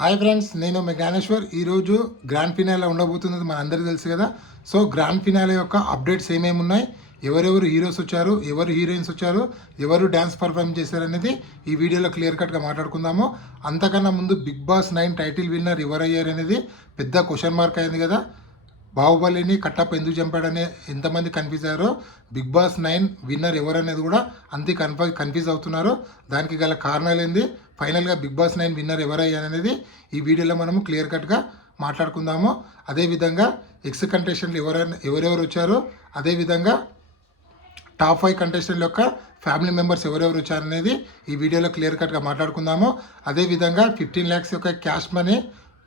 Hi friends, నేను మీ జ్ఞానేశ్వర్. ఈరోజు grand finale ఉండబోతున్నది మన అందరికీ తెలుసు కదా. సో గ్రాండ్ ఫినాలే యొక్క అప్డేట్స్ ఏమేమి ఉన్నాయి, ఎవరెవరు హీరోస్ వచ్చారు, ఎవరు హీరోయిన్స్ వచ్చారు, ఎవరు డ్యాన్స్ పర్ఫామ్ చేశారు అనేది ఈ వీడియోలో క్లియర్ కట్గా మాట్లాడుకుందాము. అంతకన్నా ముందు బిగ్ బాస్ 9 టైటిల్ విన్నర్ ఎవరయ్యారు అనేది పెద్ద క్వశ్చన్ మార్క్ అయింది కదా. బాహుబలిని కట్టప్ప ఎందుకు చంపాడని ఎంతమంది కన్ఫ్యూజ్ అయ్యారో, బిగ్ బాస్ 9 విన్నర్ ఎవరనేది కూడా అంతే కన్ఫ్యూజ్ అవుతున్నారు. దానికి గల కారణాలు ఏంది, ఫైనల్గా బిగ్ బాస్ 9 విన్నర్ ఎవరయ్యారనేది ఈ వీడియోలో మనము క్లియర్ కట్గా మాట్లాడుకుందాము. అదేవిధంగా ఎక్స్ కంటెస్టెంట్లు ఎవరెవరు వచ్చారో, అదేవిధంగా టాప్ 5 కంటెస్టెంట్ల యొక్క ఫ్యామిలీ మెంబర్స్ ఎవరెవరు వచ్చారనేది ఈ వీడియోలో క్లియర్ కట్గా మాట్లాడుకుందాము. అదేవిధంగా 15 lakhs యొక్క క్యాష్ మనీ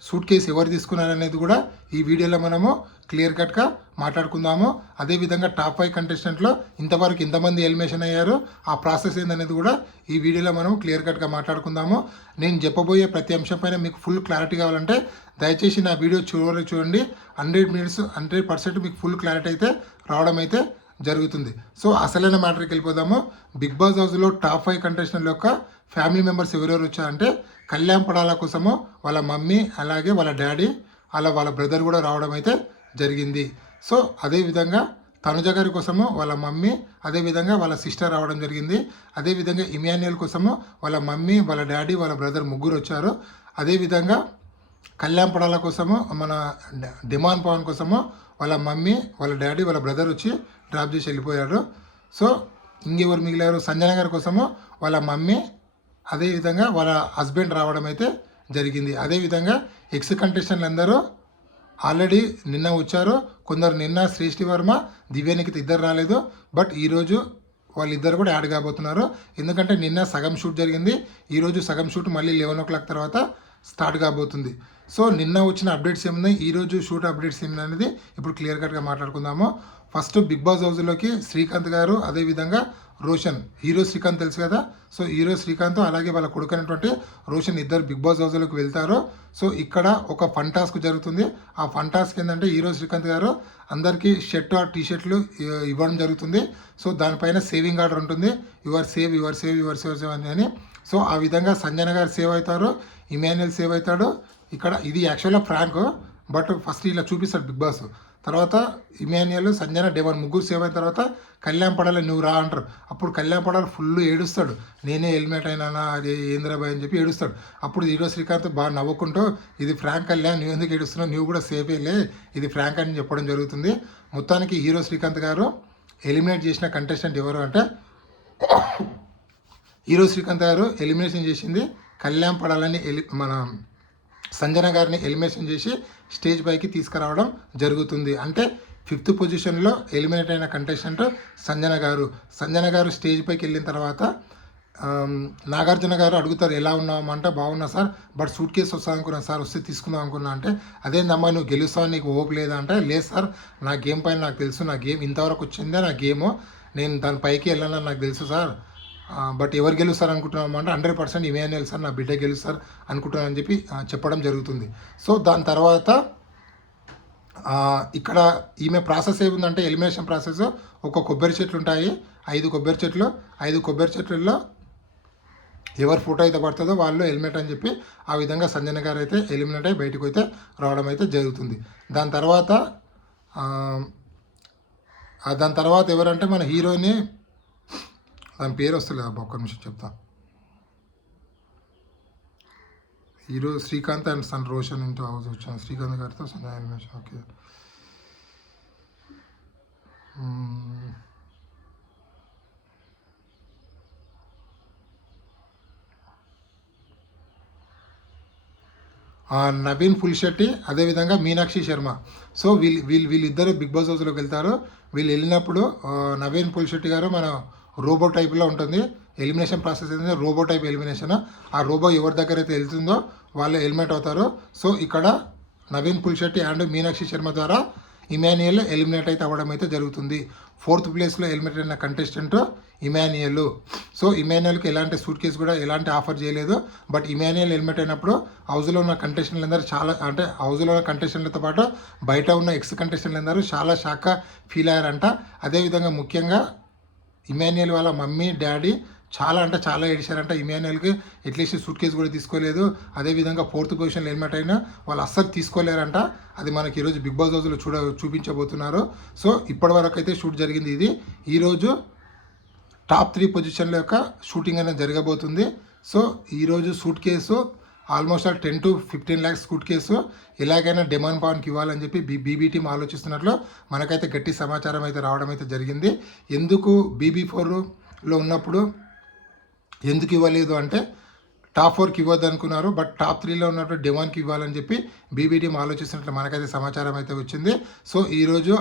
సూట్ కేసు ఎవరు తీసుకున్నారనేది కూడా ఈ వీడియోలో మనము క్లియర్ కట్గా మాట్లాడుకుందాము. అదేవిధంగా టాప్ 5 కంటెస్టెంట్లో ఇంతవరకు ఎంతమంది ఎలిమినేషన్ అయ్యారు, ఆ ప్రాసెస్ ఏందనేది కూడా ఈ వీడియోలో మనం క్లియర్ కట్గా మాట్లాడుకుందాము. నేను చెప్పబోయే ప్రతి అంశం పైన మీకు ఫుల్ క్లారిటీ కావాలంటే దయచేసి నా వీడియో చూడండి. 100 minutes 100% మీకు ఫుల్ క్లారిటీ అయితే రావడం అయితే జరుగుతుంది. సో అసలైన మ్యాటర్కి వెళ్ళిపోదాము. బిగ్ బాస్ హౌస్లో టాప్ 5 కంటెస్టెంట్ల యొక్క ఫ్యామిలీ మెంబర్స్ ఎవరెవరు వచ్చారంటే, కళ్యాణ్ పడాల కోసము వాళ్ళ మమ్మీ, అలాగే వాళ్ళ డాడీ, వాళ్ళ బ్రదర్ కూడా రావడం అయితే జరిగింది. సో అదేవిధంగా తనుజ గారి కోసము వాళ్ళ మమ్మీ, అదేవిధంగా వాళ్ళ సిస్టర్ రావడం జరిగింది. అదేవిధంగా ఇమాన్యుయల్ కోసము వాళ్ళ మమ్మీ, వాళ్ళ డాడీ, వాళ్ళ బ్రదర్ ముగ్గురు వచ్చారు. అదేవిధంగా కళ్యాణ్ పడాల కోసము మన డిమాండ్ పవన్ కోసము వాళ్ళ మమ్మీ, వాళ్ళ డాడీ, వాళ్ళ బ్రదర్ వచ్చి డ్రాప్ చేసి వెళ్ళిపోయారు. సో ఇంకెవరు మిగిలారు, సంజన గారి కోసము వాళ్ళ మమ్మీ, అదేవిధంగా వాళ్ళ హస్బెండ్ రావడం అయితే జరిగింది. అదేవిధంగా ఎక్స్ కంటెస్టెంట్లు అందరూ ఆల్రెడీ నిన్న వచ్చారు. కొందరు నిన్న శ్రేష్ఠి వర్మ, దివ్యానికి ఇద్దరు రాలేదు. బట్ ఈరోజు వాళ్ళిద్దరు కూడా యాడ్ కాబోతున్నారు. ఎందుకంటే నిన్న సగం షూట్ జరిగింది, ఈరోజు సగం షూట్ మళ్ళీ 11 o'clock తర్వాత స్టార్ట్ కాబోతుంది. సో నిన్న వచ్చిన అప్డేట్స్ ఏమున్నాయి, ఈరోజు షూట్ అప్డేట్స్ ఏమున్నాయి అనేది ఇప్పుడు క్లియర్ కట్గా మాట్లాడుకుందాము. ఫస్ట్ బిగ్ బాస్ హౌస్లోకి శ్రీకాంత్ గారు, అదేవిధంగా రోషన్, హీరో శ్రీకాంత్ తెలుసు కదా. సో హీరో శ్రీకాంత్ అలాగే వాళ్ళ కొడుకు అయినటువంటి రోషన్ ఇద్దరు బిగ్ బాస్ హౌస్లోకి వెళ్తారు. సో ఇక్కడ ఒక ఫన్ టాస్క్ జరుగుతుంది. ఆ ఫన్ టాస్క్ ఏంటంటే, హీరో శ్రీకాంత్ గారు అందరికీ షర్ట్ ఆర్ టీషర్ట్లు ఇవ్వడం జరుగుతుంది. సో దానిపైన సేవింగ్ ఆర్డర్ ఉంటుంది, your save your save your save అని. సో ఆ విధంగా సంజన గారు సేవ్ అవుతారు, ఇమాన్యుయల్ సేవ్ అవుతాడు. ఇక్కడ ఇది యాక్చువల్గా ఫ్రాంక్, బట్ ఫస్ట్ ఇలా చూపిస్తాడు బిగ్ బాస్. తర్వాత ఇమాన్యుయల్, సంజన, డెవన్ ముగ్గురు సేవ్ అయిన తర్వాత కళ్యాణ్ పడాలి నువ్వు రా అంటారు. అప్పుడు కళ్యాణ్ పడాలి ఫుల్ ఏడుస్తాడు, నేనే హెల్మెట్ అయినా అది ఏంద్రాబాయ్ అని చెప్పి ఏడుస్తాడు. అప్పుడు హీరో శ్రీకాంత్ బాగా నవ్వుకుంటూ, ఇది ఫ్రాంక్ కళ్యాణ్, నువ్వు ఎందుకు ఏడుస్తున్నావు, నువ్వు కూడా సేఫ్ అయ్యలే, ఇది ఫ్రాంక్ అని చెప్పడం జరుగుతుంది. మొత్తానికి హీరో శ్రీకాంత్ గారు ఎలిమినేట్ చేసిన కంటెస్టెంట్ ఎవరు అంటే, హీరో శ్రీకాంత్ గారు ఎలిమినేషన్ చేసింది కళ్యాణ్ పడాలని మన సంజన గారిని ఎలిమినేషన్ చేసి స్టేజ్ పైకి తీసుకురావడం జరుగుతుంది. అంటే 5th పొజిషన్లో ఎలిమినేట్ అయిన కంటెస్టెంట్ సంజన గారు. సంజన గారు స్టేజ్ పైకి వెళ్ళిన తర్వాత నాగార్జున గారు అడుగుతారు, ఎలా ఉన్నామంటే, బాగున్నా సార్, బట్ సూట్ కేసు వస్తా అనుకున్నాను సార్, వస్తే తీసుకుందాం అనుకున్నా అంటే, అదేందమ్మా నువ్వు గెలుస్తావు, నీకు హోప్ లేదా అంటే, లేదు సార్ నా గేమ్ పైన నాకు తెలుసు, నా గేమ్ ఇంతవరకు వచ్చిందే నా గేము, నేను దాని పైకి వెళ్ళాలని నాకు తెలుసు సార్, బట్ ఎవరు గెలుస్తారు అనుకుంటున్నాం అంటే 100% ఇమాన్యుయల్ సార్, నా బిడ్డ గెలుస్తారు అనుకుంటున్నాను అని చెప్పి చెప్పడం జరుగుతుంది. సో దాని తర్వాత ఇక్కడ ఈమె ప్రాసెస్ ఏముందంటే, ఎలిమినేషన్ ప్రాసెస్, ఒక కొబ్బరి చెట్లు ఉంటాయి, 5 కొబ్బరి చెట్లు, 5 కొబ్బరి చెట్లలో ఎవరు ఫోటో అయితే పడుతుందో వాళ్ళు ఎలిమినేట్ అని చెప్పి ఆ విధంగా సంజన గారు అయితే ఎలిమినేట్ అయ్యి బయటకు అయితే రావడం అయితే జరుగుతుంది. దాని తర్వాత ఎవరంటే మన హీరోని, దాని పేరు వస్తలేదు అబ్బా, ఒక్క నిమిషం చెప్తా. Hero Srikanth and son Roshan into house వచ్చాను, శ్రీకాంత్ గారితో సంజయ్ ఎలిమినేషన్. ఓకే, నవీన్ పులిశెట్టి, అదేవిధంగా మీనాక్షి శర్మ. సో వీళ్ళిద్దరు బిగ్ బాస్ హౌస్లోకి వెళ్తారు. వీళ్ళు వెళ్ళినప్పుడు నవీన్ పులిశెట్టి గారు మన రోబో టైప్లో ఉంటుంది ఎలిమినేషన్ ప్రాసెస్, ఏంటంటే రోబో టైప్ ఎలిమినేషన్. ఆ రోబో ఎవరి దగ్గర అయితే వెళ్తుందో వాళ్ళు ఎలిమినేట్ అవుతారు. సో ఇక్కడ నవీన్ పులిశెట్టి అండ్ మీనాక్షి శర్మ ద్వారా ఇమాన్యుయల్ ఎలిమినేట్ అయితే అవ్వడం అయితే జరుగుతుంది. 4th ప్లేస్లో ఎలిమినేట్ అయిన కంటెస్టెంట్ ఇమాన్యుయల్. సో ఇమాన్యుయల్కి ఎలాంటి సూట్ కేసు కూడా ఎలాంటి ఆఫర్ చేయలేదు. బట్ ఇమాన్యుయల్ ఎలిమినేట్ అయినప్పుడు హౌస్లో ఉన్న కంటెస్టెంట్లు అందరూ చాలా, అంటే హౌస్లో ఉన్న కంటెస్టెంట్లతో పాటు బయట ఉన్న ఎక్స్ కంటెస్టెంట్లు అందరూ చాలా షాక్గా ఫీల్ అయ్యారంట. అదేవిధంగా ముఖ్యంగా ఇమాన్యుయల్ వాళ్ళ మమ్మీ, డాడీ చాలా అంటే చాలా ఏడిశారంట. ఇమాన్యుయల్కి అట్లీస్ట్ సూట్ కేసు కూడా తీసుకోలేదు. అదేవిధంగా 4th పొజిషన్లో ఎలిమినేట్ అయినా వాళ్ళు అస్సలు తీసుకోలేరంట. అది మనకి ఈరోజు బిగ్ బాస్ హౌస్లో చూపించబోతున్నారు. సో ఇప్పటి వరకు అయితే షూట్ జరిగింది ఇది. ఈరోజు టాప్ 3 పొజిషన్ల యొక్క షూటింగ్ అనేది జరగబోతుంది. సో ఈరోజు suit case almost 10 to 15 lakhs suit case ఎలాగైనా డిమాండ్ పవన్కి ఇవ్వాలని చెప్పి బీబీ టీం ఆలోచిస్తున్నట్లు మనకైతే గట్టి సమాచారం అయితే రావడం అయితే జరిగింది. ఎందుకు BB4లో ఉన్నప్పుడు ఎందుకు ఇవ్వలేదు అంటే టాప్ 4కి ఇవ్వద్దు అనుకున్నారు. బట్ టాప్ 3లో ఉన్నప్పుడు డిమాండ్కి ఇవ్వాలని చెప్పి బీబీ టీం ఆలోచిస్తున్నట్లు మనకైతే సమాచారం అయితే వచ్చింది. సో ఈరోజు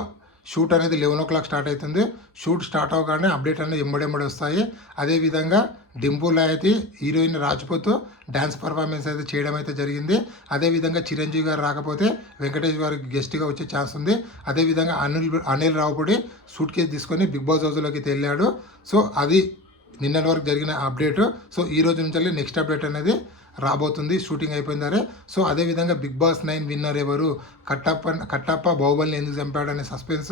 షూట్ అనేది 11 o'clock స్టార్ట్ అవుతుంది. షూట్ స్టార్ట్ అవ్వగానే అప్డేట్ అనేది ఎంబడెంబడి వస్తాయి. అదేవిధంగా డింపుల్ అయితే హీరోయిన్ రాజ్పూత్ డ్యాన్స్ పర్ఫార్మెన్స్ అయితే చేయడం అయితే జరిగింది. అదేవిధంగా చిరంజీవి గారు రాకపోతే వెంకటేష్ గారికి గెస్ట్గా వచ్చే ఛాన్స్ ఉంది. అదేవిధంగా అనిల్ రావుపూడి సూట్ కేసు తీసుకొని బిగ్ బాస్ హౌస్లోకి వెళ్ళాడు. సో అది నిన్నటి వరకు జరిగిన అప్డేట్. సో ఈ రోజు నుంచి నెక్స్ట్ అప్డేట్ అనేది రాబోతుంది. షూటింగ్ అయిపోయిందారే. సో అదేవిధంగా బిగ్ బాస్ 9 విన్నర్ ఎవరు, కట్టప్ప బాహుబలిని ఎందుకు చంపాడు అనే సస్పెన్స్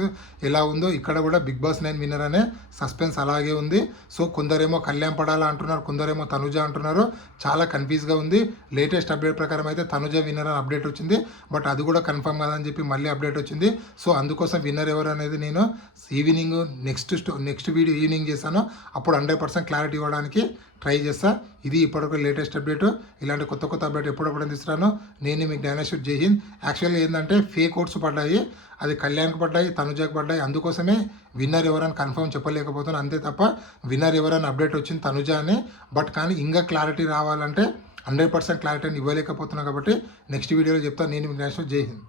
ఎలా ఉందో ఇక్కడ కూడా బిగ్ బాస్ 9 విన్నర్ అనే సస్పెన్స్ అలాగే ఉంది. సో కొందరేమో కళ్యాణ్ పడాలా అంటున్నారు, కొందరేమో తనుజ అంటున్నారు. చాలా కన్ఫ్యూజ్గా ఉంది. లేటెస్ట్ అప్డేట్ ప్రకారం అయితే తనుజ విన్నర్ అని అప్డేట్ వచ్చింది. బట్ అది కూడా కన్ఫర్మ్ కాదని చెప్పి మళ్ళీ అప్డేట్ వచ్చింది. సో అందుకోసం విన్నర్ ఎవరు అనేది నేను ఈవినింగ్ నెక్స్ట్ వీడియో ఈవినింగ్ చేశాను. అప్పుడు 100% క్లారిటీ ఇవ్వడానికి ట్రై చేస్తా. ఇది ఇప్పటివరకు లేటెస్ట్ అప్డేట్. ఇలాంటి కొత్త అప్డేట్ ఎప్పుడప్పుడు అందిస్తున్నాను. నేను మీ జ్ఞానేశ్వర్ జై హింద్. యాక్చువల్లీ ఏంటంటే ఫేక్ ఓట్స్ పడ్డాయి, అది కళ్యాణ్కి పడ్డాయి, తనుజకి పడ్డాయి. అందుకోసమే విన్నర్ ఎవరని కన్ఫర్మ్ చెప్పలేకపోతున్నాను. అంతే తప్ప విన్నర్ ఎవరని అప్డేట్ వచ్చింది తనుజ అని. బట్ కానీ ఇంకా క్లారిటీ రావాలంటే 100% క్లారిటీని ఇవ్వలేకపోతున్నాను. కాబట్టి నెక్స్ట్ వీడియోలో చెప్తాను. నేను మీ జ్ఞానేశ్వర్ జై హింద్.